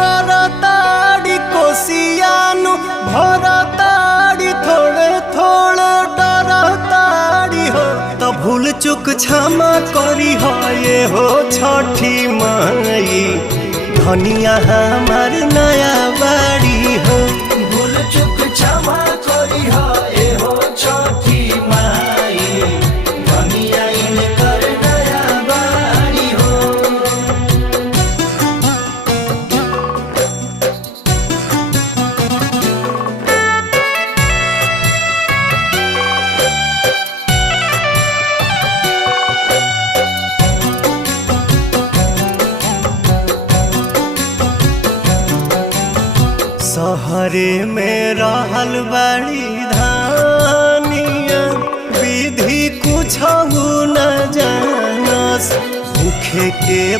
करताड़ी कोसियानु भरताड़ी थोड़े थोड़े डरताड़ी हो। तो भूल चुक क्षमा करी हो ये हो छठी माई, धनिया हमार नया बाड़ी हो। भूल चुक क्षमा करी हो ये हो छठी माई, धनिया इनकर नया बाड़ी हो। सहरे में रहल बड़ी धानिया, विधि कुछ न जानस, भूखे के